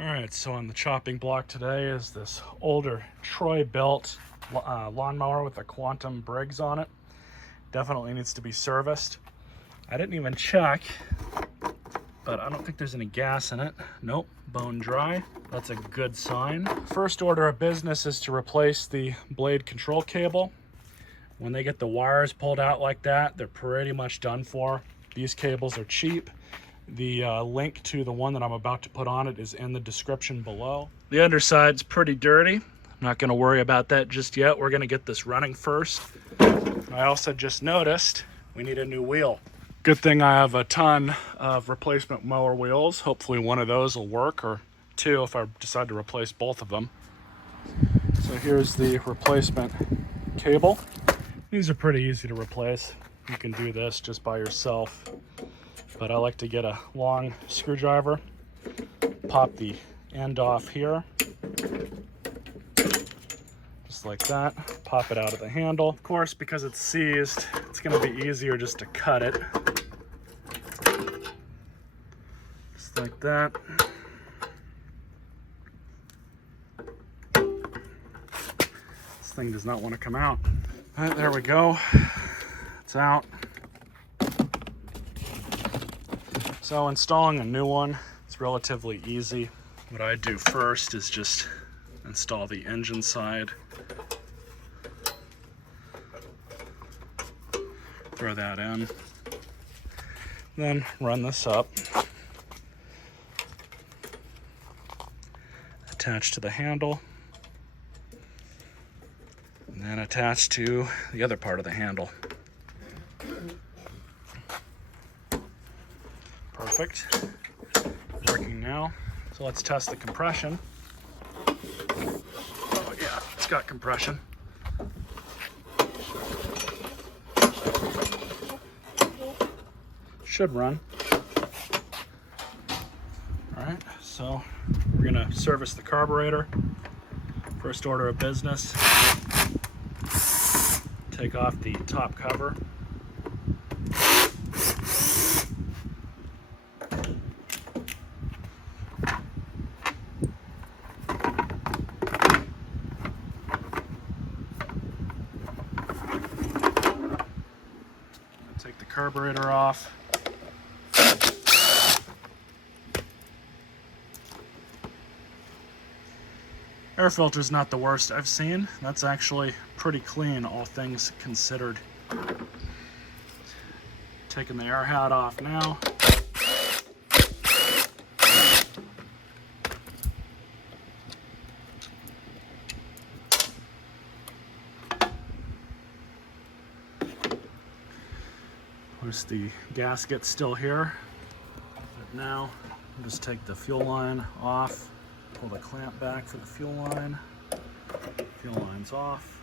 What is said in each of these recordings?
All right, so on the chopping block today is this older TroyBilt lawnmower with a Quantum Briggs on it. Definitely needs to be serviced. I didn't even check, but I don't think there's any gas in it. Nope, bone dry. That's a good sign. First order of business is to replace the blade control cable. When they get the wires pulled out like that, they're pretty much done for. These cables are cheap. The link to the one that I'm about to put on it is in the description below. The underside's pretty dirty. I'm not gonna worry about that just yet. We're gonna get this running first. I also just noticed we need a new wheel. Good thing I have a ton of replacement mower wheels. Hopefully one of those will work, or two if I decide to replace both of them. So here's the replacement cable. These are pretty easy to replace. You can do this just by yourself. But I like to get a long screwdriver, pop the end off here, just like that, pop it out of the handle. Of course, because it's seized, it's gonna be easier just to cut it. Just like that. This thing does not want to come out. All right, there we go. It's out. So installing a new one is relatively easy. What I do first is just install the engine side. Throw that in. Then run this up. Attach to the handle. And then attach to the other part of the handle. Perfect. Working now. So let's test the compression. Oh yeah, it's got compression. Should run. All right, so we're gonna service the carburetor. First order of business. Take off the top cover. Take the carburetor off. Air filter is not the worst I've seen. That's actually pretty clean, all things considered. Taking the air hat off now. Of course, the gasket's still here. But now, I'll just take the fuel line off, pull the clamp back for the fuel line. Fuel line's off.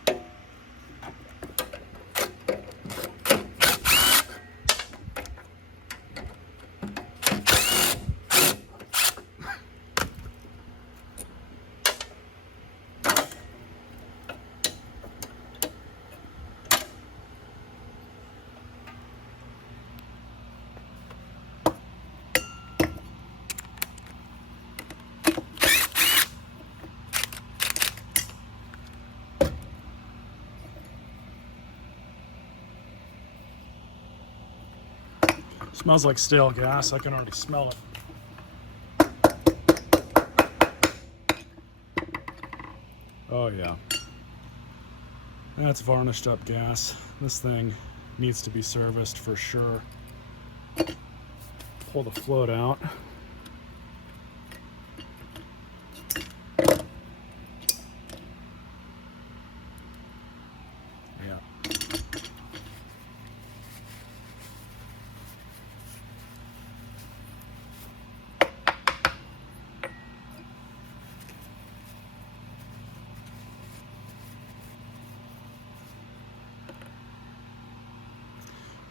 Smells like stale gas. I can already smell it. Oh yeah. That's varnished up gas. This thing needs to be serviced for sure. Pull the float out. Yeah.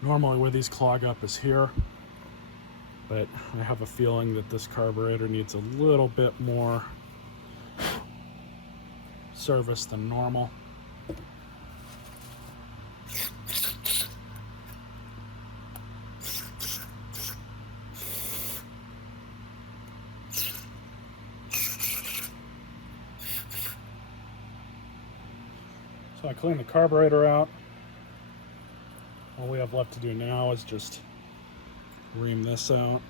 Normally where these clog up is here, but I have a feeling that this carburetor needs a little bit more service than normal. So I cleaned the carburetor out. All we have left to do now is just ream this out.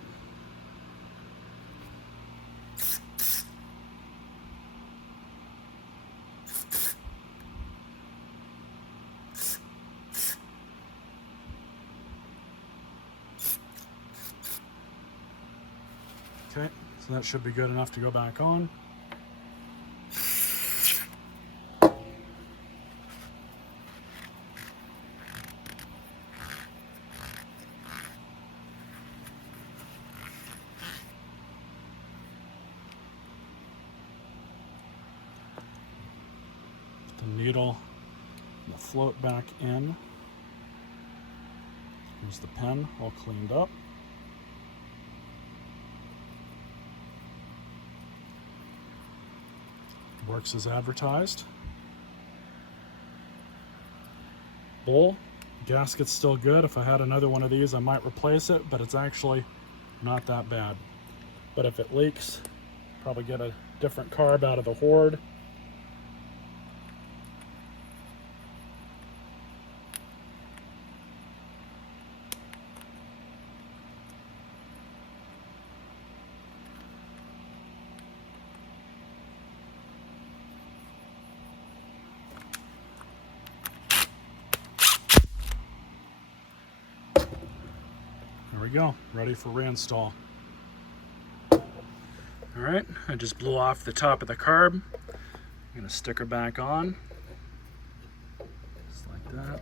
Okay, so that should be good enough to go back on. Put the needle and the float back in. Here's the pen all cleaned up. Works as advertised. Bowl, gasket's still good. If I had another one of these, I might replace it, but it's actually not that bad. But if it leaks, probably get a different carb out of the Horde. There we go, ready for reinstall. All right, I just blew off the top of the carb. I'm gonna stick her back on, just like that.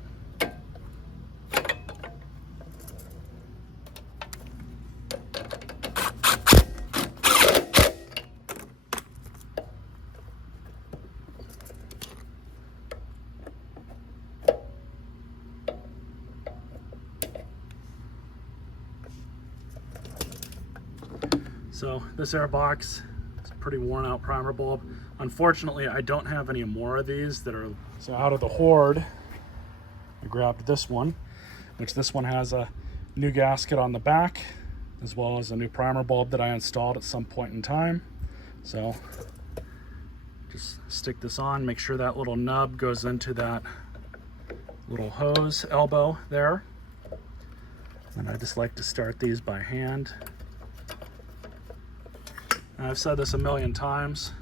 So this air box is a pretty worn out primer bulb. Unfortunately, I don't have any more of these that are, so out of the Horde, I grabbed this one, which this one has a new gasket on the back, as well as a new primer bulb that I installed at some point in time. So just stick this on, make sure that little nub goes into that little hose elbow there. And I just like to start these by hand. And I've said this a million times.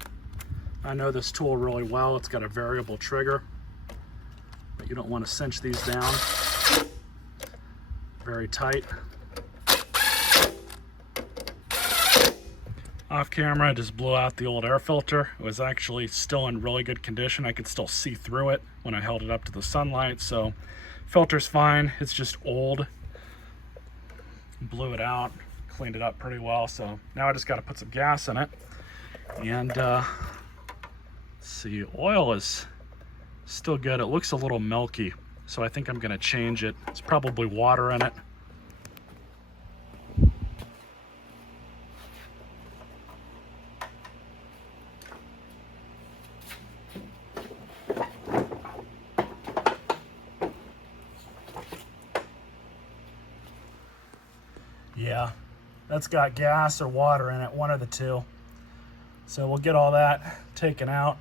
I know this tool really well. It's got a variable trigger, but you don't want to cinch these down very tight. Off camera, I just blew out the old air filter. It was actually still in really good condition. I could still see through it when I held it up to the sunlight, so filter's fine. It's just old. Blew it out. Cleaned it up pretty well, so now I just got to put some gas in it. And let's see, oil is still good. It looks a little milky, so I think I'm going to change it. It's probably water in it. Yeah. That's got gas or water in it, one of the two. So we'll get all that taken out.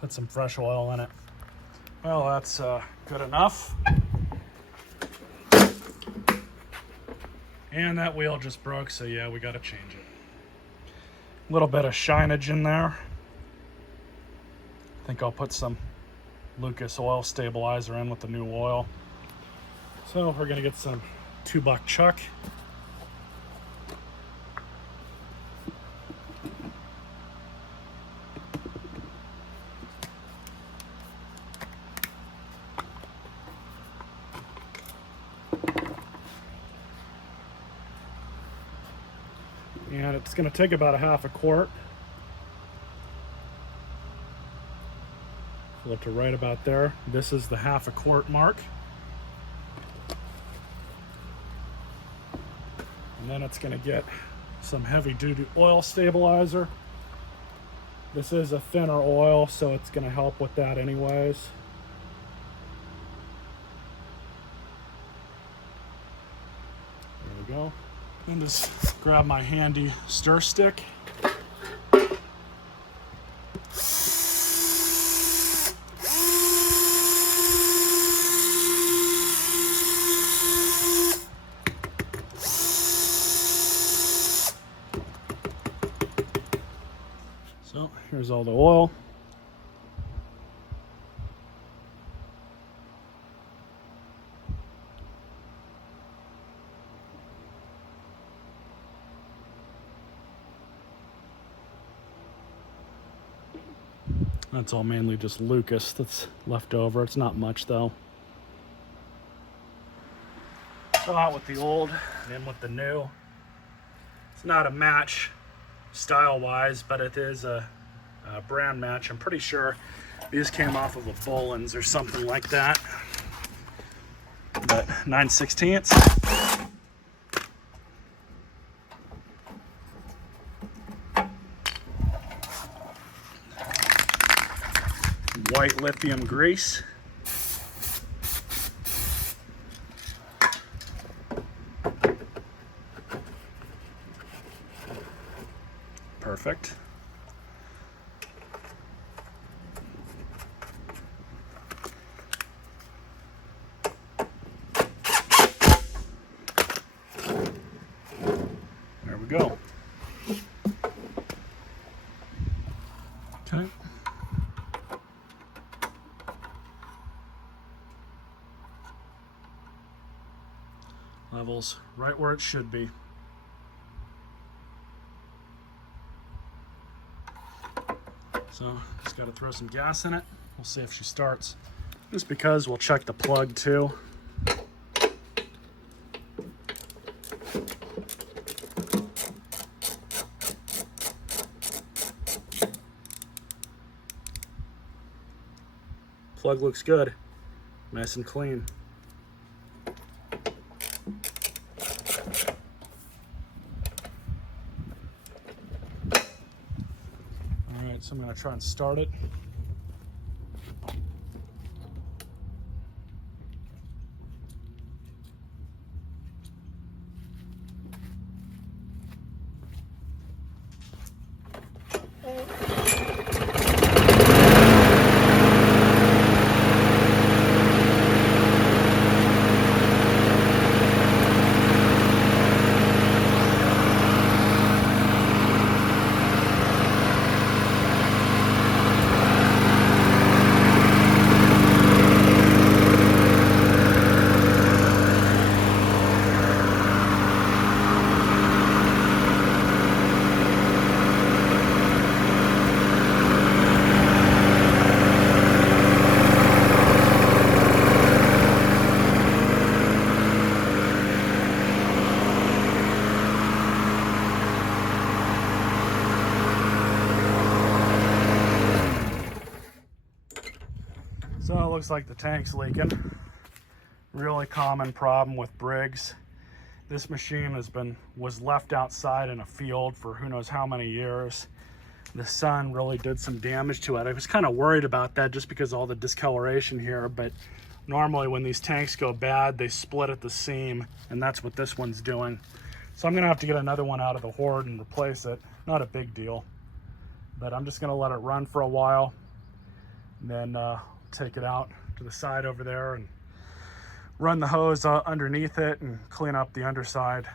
Put some fresh oil in it. Well, that's good enough. And that wheel just broke, so yeah, we gotta change it. A little bit of shinage in there. I think I'll put some Lucas oil stabilizer in with the new oil. So we're gonna get some 2-buck chuck. And it's going to take about a half a quart. Fill it to right about there. This is the half a quart mark. And then it's going to get some heavy duty oil stabilizer. This is a thinner oil, so it's going to help with that anyways. There we go. And just grab my handy stir stick. So here's all the oil. That's all mainly just Lucas that's left over. It's not much though. So out with the old and in with the new. It's not a match style-wise, but it is a brand match. I'm pretty sure these came off of a Boland's or something like that. But 9/16. White lithium grease. Perfect. There we go. Okay. Levels right where it should be. So just got to throw some gas in it. We'll see if she starts. Just because we'll check the plug too. Plug looks good, nice and clean. Alright, so I'm going to try and start it. So it looks like the tank's leaking. Really common problem with Briggs. This machine was left outside in a field for who knows how many years. The sun really did some damage to it. I was kind of worried about that just because of all the discoloration here, but normally when these tanks go bad, they split at the seam, and that's what this one's doing. So I'm gonna have to get another one out of the Horde and replace it. Not a big deal, but I'm just gonna let it run for a while, and then take it out to the side over there and run the hose underneath it and clean up the underside.